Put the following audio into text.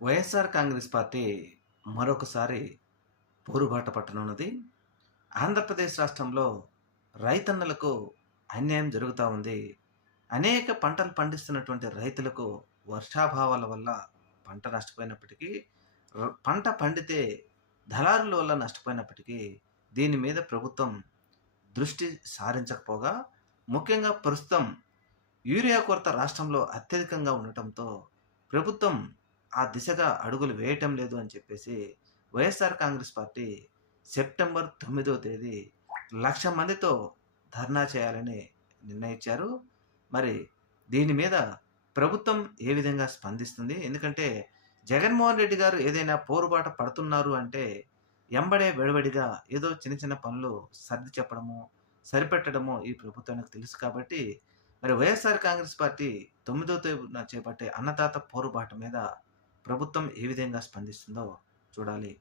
YSR Congress party మరొకసారి పోరుబాట పట్టనున్నది. ఆంధ్రప్రదేశ్ రాష్ట్రంలో రైతన్నలకు అన్యాయం జరుగుతా ఉంది. అనేక పంటలు పండిస్తున్నటువంటి రైతులకు వర్షాభావాల వల్ల పంట నష్టపోయినప్పటికీ, పంట పండితే దళారుల వల్ల నష్టపోయినప్పటికీ, దీని మీద ప్రభుత్వం దృష్టి సారించకపోగా, ముఖ్యంగా ప్రస్తుతం యూరియా కొరత రాష్ట్రంలో అత్యధికంగా ఉండటంతో ప్రభుత్వం ఆ దిశగా అడుగులు వేయటం లేదు అని చెప్పేసి వైఎస్ఆర్ కాంగ్రెస్ పార్టీ సెప్టెంబర్ 9వ తేదీ 1,00,000 మందితో ధర్నా చేయాలని నిర్ణయించారు. మరి దీని మీద ప్రభుత్వం ఏ విధంగా స్పందిస్తుంది? ఎందుకంటే జగన్మోహన్ రెడ్డి గారు ఏదైనా పోరుబాట పడుతున్నారు అంటే ఎంబడే వెడవడిగా ఏదో చిన్న చిన్న పనులు సర్ది చెప్పడము, సరిపెట్టడము ఈ ప్రభుత్వానికి తెలుసు కాబట్టి మరి వైఎస్ఆర్ కాంగ్రెస్ పార్టీ 9వ తేదీన చేపట్టే అన్నదాత పోరుబాట మీద ప్రభుత్వం ఏ విధంగా స్పందిస్తుందో చూడాలి.